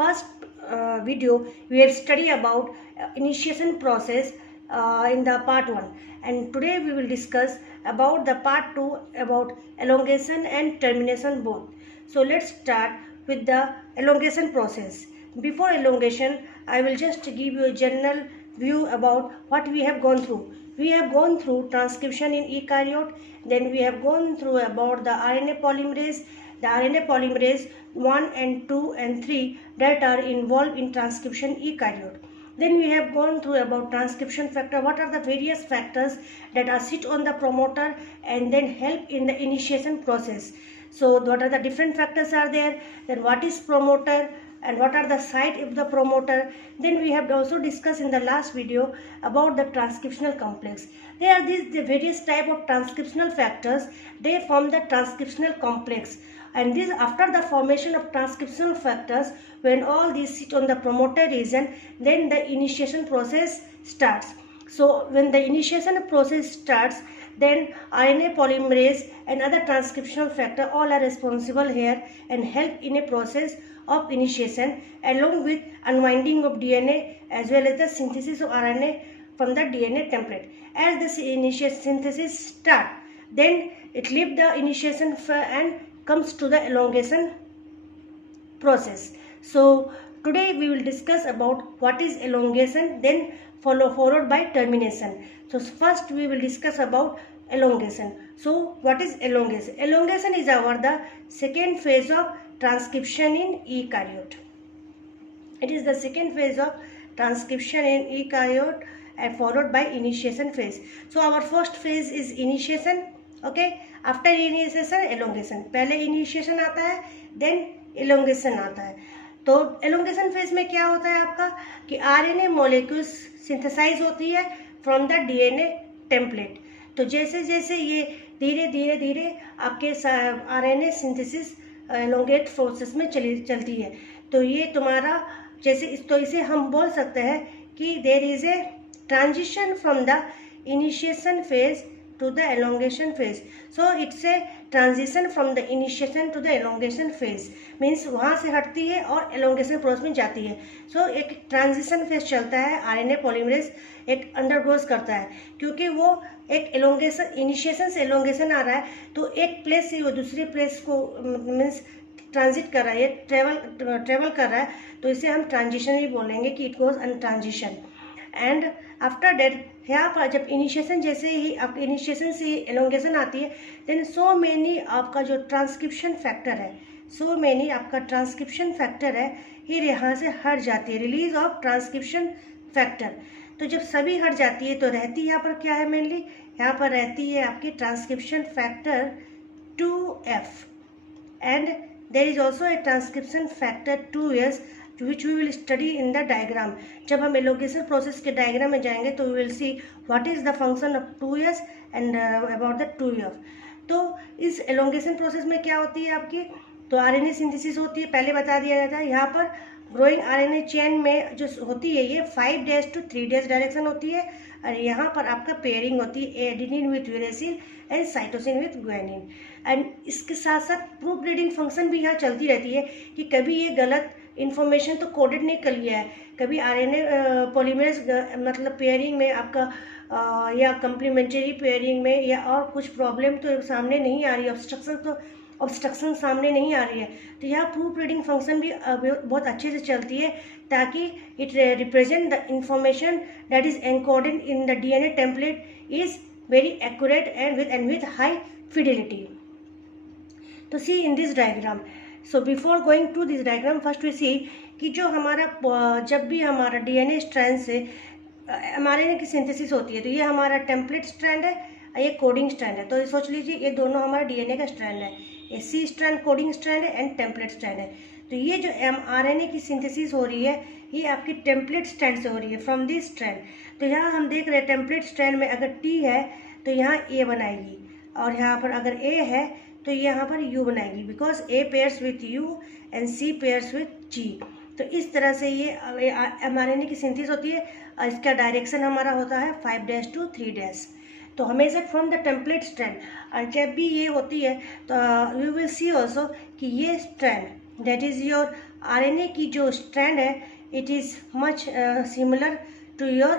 first video, we have studied about initiation process in the part 1, and today we will discuss about the part 2 about elongation and termination both. So let's start with the elongation process. Before elongation, I will just give you a general view about what we have gone through. We have gone through transcription in eukaryote, then we have gone through about the RNA polymerase, the RNA polymerase 1 and 2 and 3 that are involved in transcription eukaryote. Then we have gone through about transcription factor, what are the various factors that are sit on the promoter and then help in the initiation process. So what are the different factors are there, then what is promoter and what are the site of the promoter. Then we have also discussed in the last video about the transcriptional complex. There are the various type of transcriptional factors, they form the transcriptional complex, and this after the formation of transcriptional factors, when all these sit on the promoter region, then the initiation process starts. So when the initiation process starts, then RNA polymerase and other transcriptional factor all are responsible here and help in a process of initiation along with unwinding of DNA as well as the synthesis of RNA from the DNA template. As the initiation synthesis start, then it leaves the initiation and comes to the elongation process. So today we will discuss about what is elongation, then followed by termination. So first we will discuss about elongation. So what is elongation? Elongation is the second phase of transcription in eukaryote. It is the second phase of transcription in eukaryote and followed by initiation phase. So our first phase is initiation. Okay, after initiation elongation. पहले initiation आता है, then elongation आता है. तो elongation phase में क्या होता है आपका कि RNA molecules synthesize होती है from the DNA template. तो जैसे जैसे ये धीरे धीरे आपके RNA synthesis elongate process में चलती है, तो ये तुम्हारा जैसे तो इसे हम बोल सकते हैं कि there is a transition from the initiation phase to the elongation phase. So it's a transition from the initiation to the elongation phase, means वहाँ से हटती है और elongation process में जाती है. So एक transition phase चलता है, RNA polymerase एक undergoes करता है, क्योंकि वो एक elongation initiation से elongation आ रहा है, तो एक place से वो दूसरे place को means ट्रांजिट कर रहा है, ये ट्रेवल कर रहा है, तो इसे हम ट्रांजिशन भी बोलेंगे कि it goes on transition. And after that यहाँ पर जब इनिशिएशन जैसे ही आप इनिशिएशन से एलोंगेशन आती है, देन सो मैनी आपका जो ट्रांसक्रिप्शन फैक्टर है, सो मैनी आपका ट्रांसक्रिप्शन फैक्टर है फिर यहाँ से हट जाती है, रिलीज ऑफ ट्रांसक्रिप्शन फैक्टर. तो जब सभी हट जाती है तो रहती यहाँ पर क्या है, मेनली यहाँ पर रहती है आपकी transcription factor 2F and there is also a transcription factor 2S which we will study in the diagram. जब हम elongation process के diagram में जाएंगे तो we will see what is the function of 2S and about the 2F. तो इस elongation process में क्या होती है आपकी, तो RNA synthesis होती है, पहले बता दिया जाता है. यहाँ पर growing RNA chain में जो होती है ये 5' to 3' डायरेक्शन होती है, और यहाँ पर आपका पेयरिंग होती है adenine with uracil and cytosine with guanine. And इसके साथ साथ प्रूफ रीडिंग फंक्शन भी यहाँ चलती रहती है कि कभी ये गलत इन्फॉर्मेशन तो कोडेड नहीं कर लिया है, कभी RNA पॉलीमरेज मतलब पेयरिंग में आपका या कम्प्लीमेंट्री पेयरिंग में या और कुछ प्रॉब्लम तो सामने नहीं आ रही है, ऑब्स्ट्रक्शन सामने नहीं आ रही है, तो यहाँ प्रूफ रीडिंग फंक्शन भी बहुत अच्छे से चलती है ताकि it represent the information that is encoded in the DNA template is very accurate and with high fidelity. तो see in this diagram. So before going to this diagram first we see कि जो हमारा जब भी हमारा DNA strand से RNA की synthesis होती है, तो ये हमारा टेम्पलेट स्ट्रैंड है, ये कोडिंग स्ट्रैंड है. तो ये सोच लीजिए ये दोनों हमारा DNA का स्ट्रैंड है, ये C स्ट्रैंड कोडिंग स्ट्रैंड है एंड टेम्पलेट स्ट्रैंड है. तो ये जो RNA की सिंथेसिस हो रही है ये आपकी टेम्पलेट स्ट्रैंड से हो रही है फ्रॉम दिस स्ट्रैंड. तो यहाँ हम देख रहे हैं टेम्पलेट स्ट्रैंड में अगर T है तो यहाँ A बनाएगी, और यहाँ पर अगर A है तो यहाँ पर U बनाएगी, because A pairs with U and C pairs with G. तो इस तरह से ये RNA की सिंथेसिस होती है. इसका डायरेक्शन हमारा होता है 5' to 3'. तो हमेशा फ्रॉम द टेम्पलेट स्ट्रैंड, और जब भी ये होती है तो यू विल सी ऑल्सो कि ये strand that is your RNA की जो स्ट्रैंड है it is much similar to your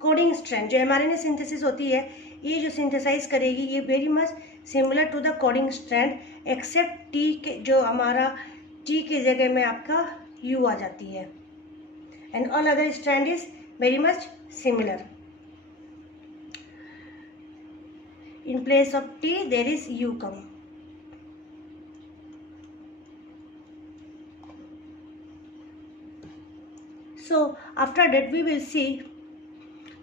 coding strand. जो एमआरएनए सिंथेसिस होती है, ये जो सिंथेसाइज करेगी ये very much similar to the coding strand, except T के जो हमारा टी की जगह में आपका यू आ जाती है, and all other strand is very much similar. In place of T there is U come. So after that we will see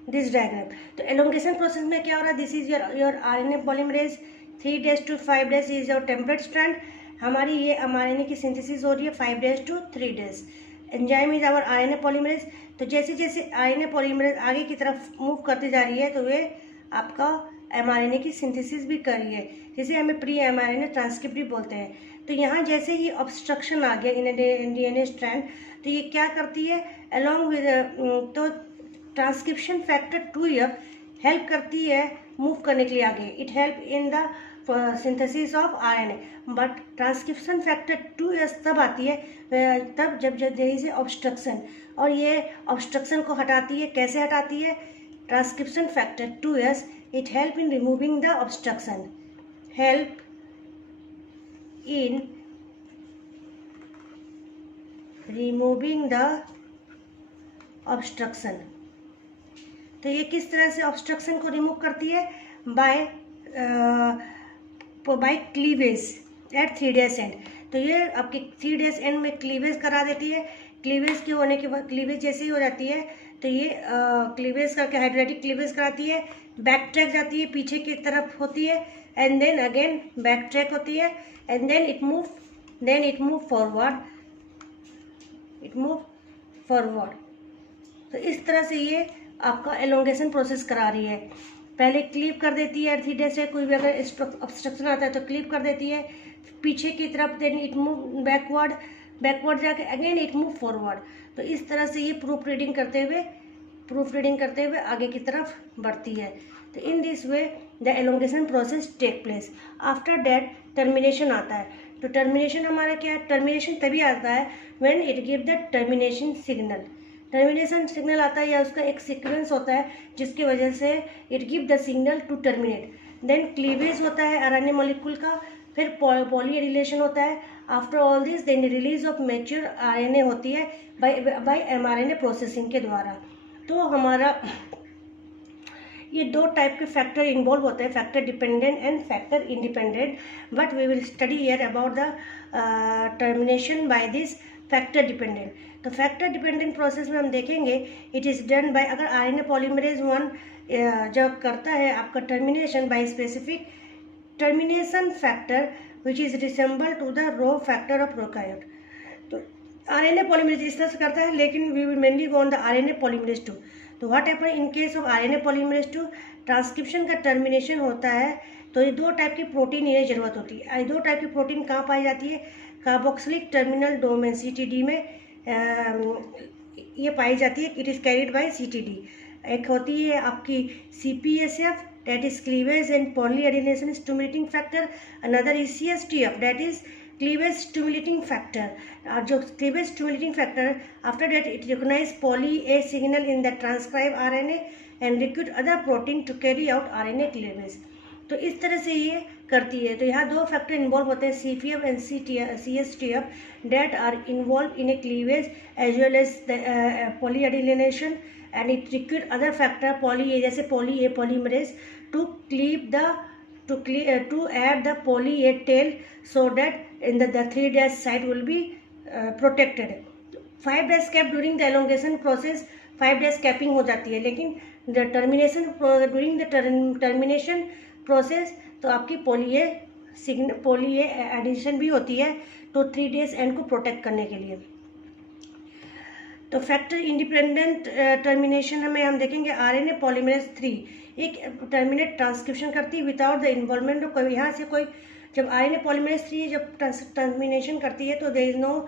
this diagram. तो elongation process में क्या हो रहा है? This is your RNA polymerase 3 days to 5 days is your template strand. हमारी ये mRNA की synthesis हो रही है 5 days to 3 days. Enzyme is our RNA polymerase. तो जैसे जैसे RNA polymerase आगे की तरफ मूव करती जा रही है तो वे आपका एमआरएनए की सिंथेसिस भी कर रही है, जिसे हमें प्री एमआरएनए ट्रांसक्रिप्ट भी बोलते हैं। तो यहाँ जैसे ही ऑब्स्ट्रक्शन आ गया इन डीएनए स्ट्रैंड, तो ये क्या करती है अलोंग विद, तो ट्रांसक्रिप्शन फैक्टर 2F हेल्प करती है मूव करने के लिए आगे। It help in the synthesis of RNA, but transcription factor 2S तब आती है तब जब देयर इज ऑब्स्ट्रक्शन, और ये ऑब्स्ट्रक्शन को हटाती है। कैसे हटाती है? Transcription factor 2S it help in removing the obstruction, help in removing the obstruction। तो ये किस तरह से ऑब्स्ट्रक्शन को रिमूव करती है? By cleavage at 3 days end. तो ये आपके 3 days एंड में क्लीवेज करा देती है। क्लीवेज के होने के बाद, क्लीवेज जैसे ही हो जाती है तो ये क्लीवेज करके हाइड्रेटिक क्लीवेज कराती है, बैक ट्रैक जाती है, पीछे की तरफ होती है, and then again backtrack होती है, and then it move forward. तो इस तरह से ये आपका एलोंगेशन प्रोसेस करा रही है। पहले क्लीप कर देती है 3 days से, कोई भी अगर ऑब्स्ट्रक्शन आता है तो क्लीप कर देती है पीछे की तरफ, देन इट मूव बैकवर्ड जाके अगेन इट मूव फॉरवर्ड। तो इस तरह से ये प्रूफ रीडिंग करते हुए आगे की तरफ बढ़ती है। तो in this way the elongation process take place. After that termination आता है। तो टर्मिनेशन हमारा क्या है? टर्मिनेशन तभी आता है when it give the termination signal. Termination signal आता है या उसका एक सीक्वेंस होता है जिसकी वजह से it give the signal to terminate. Then cleavage होता है आरएनए मॉलिक्यूल का, फिर पॉली रिलेशन होता है। After all this then release of mature RNA होती है बाय एमआरएनए प्रोसेसिंग के द्वारा। तो हमारा ये 2 टाइप के फैक्टर इन्वॉल्व होते हैं, factor dependent and factor independent, but we will study here about the termination by this factor dependent. तो फैक्टर डिपेंडेंट प्रोसेस में हम देखेंगे इट इज़ डन बाय, अगर आरएनए पॉलीमरेज 1 जब करता है आपका termination by specific termination factor which is resemble to the rho factor of prokaryote. तो आरएनए पॉलीमरेज इस तरह से करता है, लेकिन we will mainly go on the RNA polymerase 2। तो what happen in case of RNA polymerase 2? Transcription का termination होता है तो ये 2 टाइप की प्रोटीन ये जरूरत होती है। ये 2 टाइप की प्रोटीन कहाँ पाई जाती है? कार्बोक्सिलिक टर्मिनल डोमेन CTD में ये पाई जाती है। It is carried by CTD। एक होती है आपकी CPSF that is cleavage and polyadenation stimulating factor, another is CSTF that is cleavage stimulating factor। जो cleavage stimulating factor after that it recognize poly A signal in the transcribe RNA and recruit other protein to carry out RNA cleavage। तो इस तरह से ये करती है। तो यहाँ 2 फैक्टर इन्वॉल्व होते हैं, CPF and CSTF that are involved in a cleavage as well as the polyadenation, and it recruit other factor poly A, जैसे poly A polymerase to add the poly A tail so that in the 3 dash site will be protected। 5 dash cap during the elongation process 5 dash capping हो जाती है, लेकिन the termination during the termination process तो आपकी पोली ए addition भी होती है, तो 3 days एंड को प्रोटेक्ट करने के लिए। तो फैक्टर इंडिपेंडेंट टर्मिनेशन में हम देखेंगे आरएनए पॉलीमरेज 3 एक टर्मिनेट ट्रांसक्रिप्शन करती है विदाउट द इन्वॉल्वमेंट ऑफ कोई, यहाँ से कोई, जब आरएनए पॉलीमरेज 3 जब टर्मिनेशन करती है तो there is no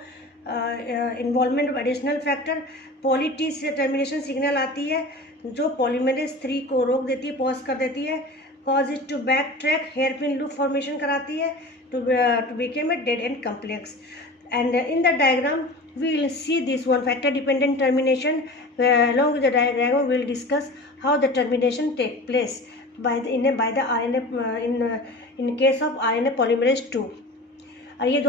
involvement of additional factor. Poly T से टर्मिनेशन सिग्नल आती है जो पॉलीमरेज 3 को रोक देती है, पॉज कर देती है, cause it to backtrack hairpin loop formation कराती है to became a dead end complex. and in the diagram we will see this one factor dependent termination. Along with the diagram we will discuss how the termination take place by the RNA in case of RNA polymerase 2. और ये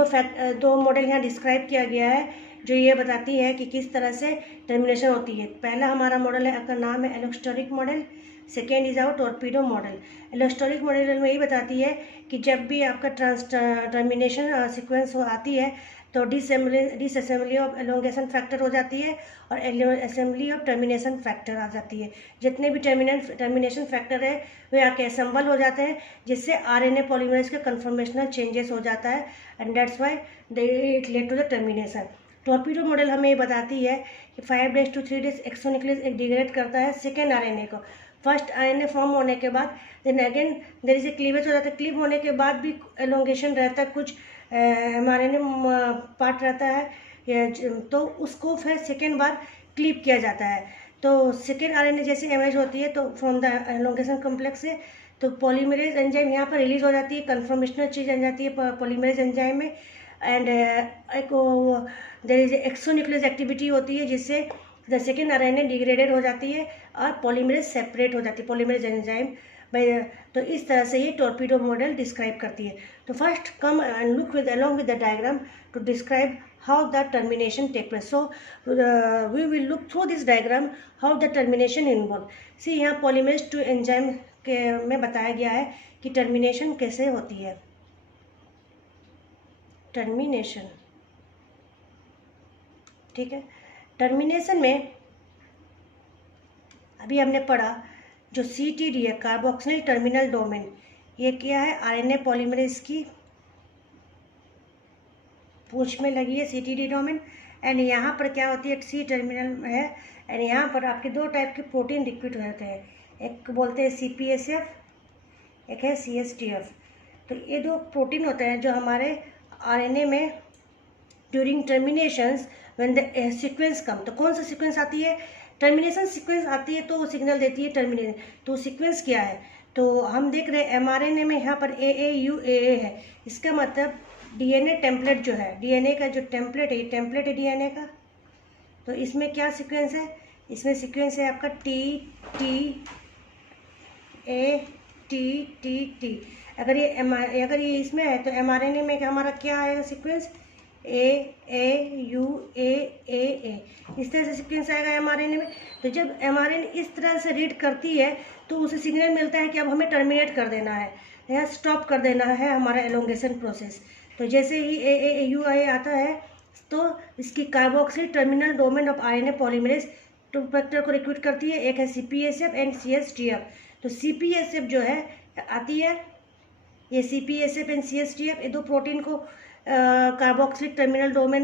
दो model यहाँ describe किया गया है जो ये बताती है कि किस तरह से टर्मिनेशन होती है. पहला हमारा मॉडल है, आपका नाम है allosteric model. Second is our torpedo model. Allosteric model में यही बताती है कि जब भी आपका टर्मिनेशन सीक्वेंस आती है तो डिसअसेंबली ऑफ एलोंगेशन फैक्टर हो जाती है और असेंबली ऑफ टर्मिनेशन फैक्टर आ जाती है. जितने भी टर्मिनेशन फैक्टर है वे आके असेंबल हो जाते हैं, जिससे आरएनए पॉलीमरेज के कन्फर्मेशनल चेंजेस हो जाता है and that's why it led to the termination. Torpedo model हमें ये बताती है कि 5 days to 3 days एक्सोन्यूक्लियस एक डिग्रेड करता है सेकेंड आरएनए को. फर्स्ट आरएनए फॉर्म होने के बाद then again there is a cleavage हो जाता है. क्लीव होने के बाद भी एलोंगेशन रहता है, कुछ आरएनए पार्ट रहता है, तो उसको फिर सेकेंड बार क्लीव किया जाता है. तो सेकेंड आरएनए जैसे एमएज होती है तो फ्रॉम द एलोंगेशन कॉम्प्लेक्स से तो पॉलीमरेज एंजाइम यहाँ पर रिलीज हो जाती है, कन्फर्मेशनल चीज आ जाती है पॉलीमरेज एंजाइम में. एंड एक देयर इज एक्सोन्यूक्लियस एक्टिविटी होती है जिससे द सेकेंड आरएनए डिग्रेडेड हो जाती है और पॉलीमरेज सेपरेट हो जाती है, पॉलीमरेज एंजाइम. तो इस तरह से ये टॉर्पीडो मॉडल डिस्क्राइब करती है. तो first come and look with along with the diagram to describe how the termination take place. So we will look through this diagram how the termination involve. See यहाँ polymerase 2 enzyme के में बताया गया है कि टर्मिनेशन कैसे होती है. टर्मिनेशन, ठीक है. टर्मिनेशन में अभी हमने पढ़ा जो CTD है, कार्बोक्सिल टर्मिनल डोमेन, ये क्या है, आरएनए पॉलीमरेज की पूंछ में लगी है CTD डोमेन. एंड यहाँ पर क्या होती है, C टर्मिनल है एंड यहाँ पर आपके दो टाइप के प्रोटीन रिक्रूट होते हैं, एक बोलते हैं CPSF, एक है CSTF. तो ये दो प्रोटीन होते हैं जो हमारे आरएनए में during terminations when the sequence come. तो कौन सा सीक्वेंस आती है, टर्मिनेशन सीक्वेंस आती है तो वो सिग्नल देती है टर्मिनेशन. तो सीक्वेंस क्या है, तो हम देख रहे हैं एमआरएनए में यहाँ पर AAUAA है. इसका मतलब डीएनए टेम्पलेट जो है, डीएनए का जो टेम्पलेट है, ये टेम्पलेट है डीएनए का. तो इसमें क्या सीक्वेंस है, इसमें सीक्वेंस है आपका TTATTT. अगर ये इसमें है तो एमआरएनए में हमारा क्या आएगा सीक्वेंस, AAUAAA. इस तरह से सीक्वेंस आएगा एमआरएनए में. तो जब एमआरएनए इस तरह से रीड करती है तो उसे सिग्नल मिलता है कि अब हमें टर्मिनेट कर देना है या स्टॉप कर देना है हमारा एलोंगेशन प्रोसेस. तो जैसे ही AAUAA आता है तो इसकी carboxyl terminal domain of RNA polymerase 2 factor को रिक्रूट करती है, एक है CPSF एंड CSTF. तो CPSF जो है आती है, ये CPSF एंड CSTF ये दो प्रोटीन को कार्बोक्सिल टर्मिनल डोमेन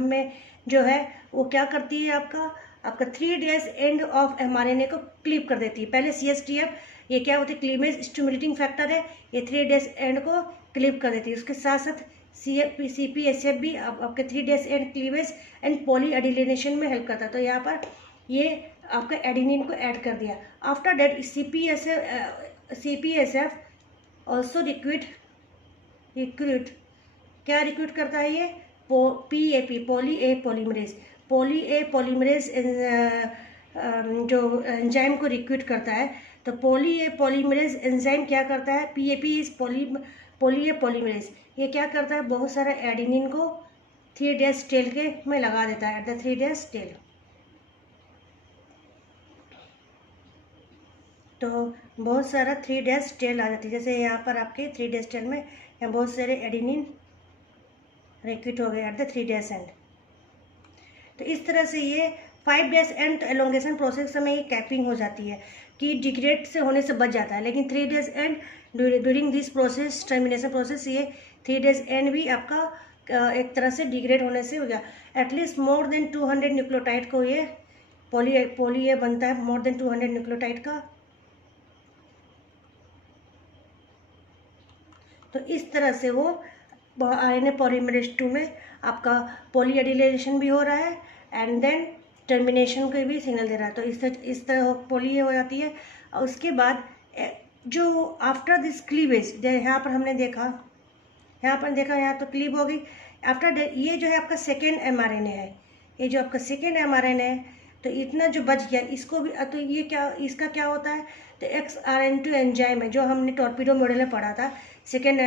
में जो है वो क्या करती है, आपका 3 days एंड ऑफ एमआरएनए को क्लीव कर देती है. पहले CSTF ये क्या होती है, क्लीवेज स्टिमुलेटिंग फैक्टर है, ये 3 days एंड को क्लीव कर देती है. उसके साथ साथ CPSF भी आपके 3 days end cleavage and polyadenylation में हेल्प करता है. तो यहाँ पर ये आपका एडिनिन को ऐड कर दिया. After that CPSF also recruit क्या रिक्रूट करता है, ये PAP पॉली ए पॉलीमरेज जो एंजाइम को रिक्रूट करता है. तो पॉली ए पॉलीमरेज एंजाइम क्या करता है, PAP is poly A polymerase, ये क्या करता है, बहुत सारा एडिनिन को 3 days टेल के में लगा देता है एट द 3 days टेल. तो बहुत सारा 3 days टेल आ जाती है. जैसे यहाँ पर आपके 3 days टेल में यहाँ बहुत सारे एडिनिन रिक्रूट हो गए एट द 3 days एंड. तो इस तरह से ये 5 days एंड एलोंगेशन प्रोसेस में ये कैपिंग हो जाती है कि डिग्रेड से होने से बच जाता है. लेकिन 3 days and during this process termination process ये 3 days एंड भी आपका एक तरह से डिग्रेड होने से हो गया. एटलीस्ट मोर देन 200 न्यूक्लियोटाइड को ये पॉली ए बनता है, मोर देन 200 न्यूक्लियोटाइड का. तो इस तरह से वो आरएनए पॉलीमरेज 2 में आपका पॉली एडिलेशन भी हो रहा है एंड देन टर्मिनेशन को भी सिग्नल दे रहा है. तो इस तरह पॉली हो जाती है. और उसके बाद जो आफ्टर दिस क्लीवेज यहाँ पर हमने देखा, यहाँ तो क्लीव हो गई. आफ्टर दैट ये जो है आपका सेकेंड mRNA है, ये जो आपका सेकेंड mRNA है, तो इतना जो बच गया इसको भी, तो ये क्या, इसका क्या होता है, तो XRN2 एंजाइम है जो हमने टॉर्पीडो मॉडल में पढ़ा था, सेकेंड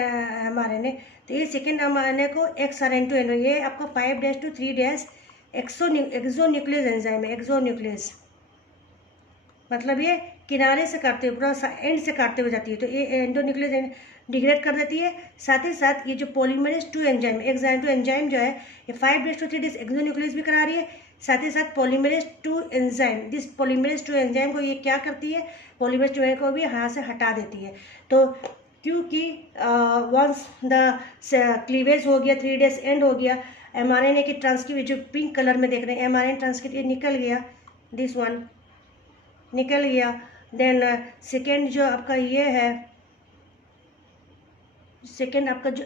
mRNA। तो ये सेकेंड mRNA को XRN2 एंजाइम, ये आपका 5' to 3' एक्सोन्यूक्लियस एंजाइम है। एक्सोन्यूक्लियस मतलब ये किनारे से काटते हुए, पूरा एंड से काटते हुए जाती है, तो ये एंडोन्यूक्लियस डिग्रेड कर देती है। साथ ही साथ ये जो पॉलीमरेज 2 एंजाइम, XRN2 एंजाइम जो है, ये 5' to 3' एक्सोन्यूक्लियस भी करा रही है। साथ ही साथ polymerase 2 enzyme, this polymerase 2 enzyme को ये क्या करती है, पॉलीमरेज 2 को भी यहाँ से हटा देती है। तो क्योंकि वंस द क्लीवेज हो गया, 3' एंड हो गया, mRNA की ट्रांसक्रिप्ट जो पिंक कलर में देख रहे हैं, mRNA ट्रांसक्रिप्ट ये निकल गया, दिस वन निकल गया। देन सेकेंड जो आपका ये है, सेकेंड आपका जो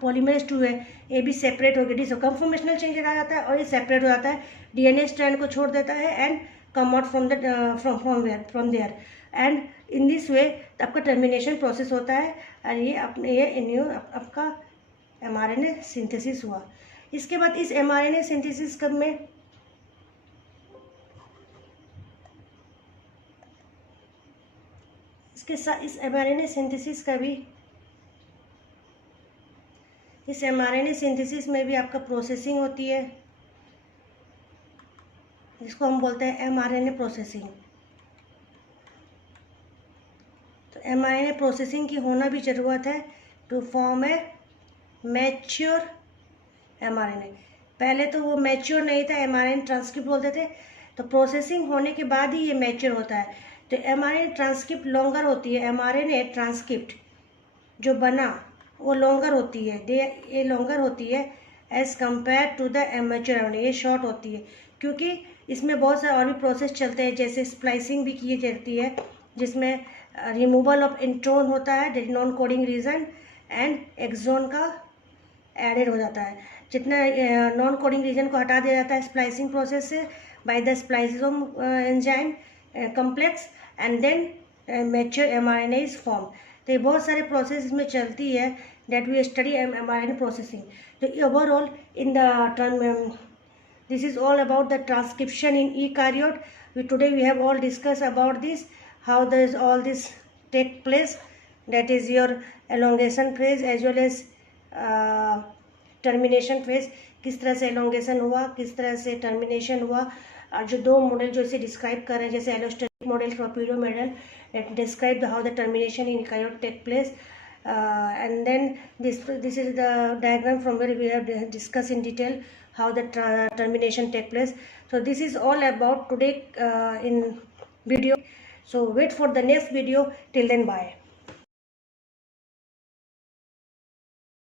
पॉलीमरेज 2 है, ये भी सेपरेट हो गया, डिस कंफर्मेशनल चेंज आ जाता है और ये सेपरेट हो जाता है, DNA स्ट्रैंड को छोड़ देता है and come out from there and in this way आपका टर्मिनेशन प्रोसेस होता है और ये अपने ये न्यू आपका mRNA सिंथेसिस हुआ। इसके बाद इस mRNA सिंथेसिस कब में इसके साथ इस mRNA सिंथेसिस का भी, इस mRNA सिंथेसिस में भी आपका प्रोसेसिंग होती है, जिसको हम बोलते हैं mRNA प्रोसेसिंग। तो mRNA प्रोसेसिंग की होना भी ज़रूरत है to form a mature mRNA। पहले तो वो मैच्योर नहीं था, mRNA ट्रांसक्रिप्ट बोलते थे, तो प्रोसेसिंग होने के बाद ही ये मैच्योर होता है। तो mRNA ट्रांसक्रिप्ट लॉन्गर होती है, mRNA ट्रांसक्रिप्ट जो बना वो लॉन्गर होती है, ये लॉन्गर होती है as compare to the mature mRNA, ये शॉर्ट होती है क्योंकि इसमें बहुत सारे और भी प्रोसेस चलते हैं, जैसे स्प्लाइसिंग भी की जाती है, जिसमें रिमूवल ऑफ इंट्रोन होता है, non coding region and exon का एडेड हो जाता है। जितना नॉन कोडिंग रीजन को हटा दिया जाता है स्प्लाइसिंग प्रोसेस से by the spliceosome enzyme complex and then mature mRNA is form. तो ये बहुत सारे प्रोसेस इसमें चलती है that we study mRNA processing. So overall in the term, this is all about the transcription in eukaryote. Today we have all discussed about this, how does all this take place, that is your elongation phase as well as termination phase, किस तरह से elongation हुआ, किस तरह से termination हुआ, और जो दो मॉडल जो इसे डिस्क्राइब कर रहे हैं, जैसे allosteric model, torpedo model, describe how the termination in eukaryote take place, and then this is the diagram from where we have discussed in detail how the termination take place. So this is all about today in video. So wait for the next video. Till then, bye.